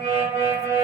Música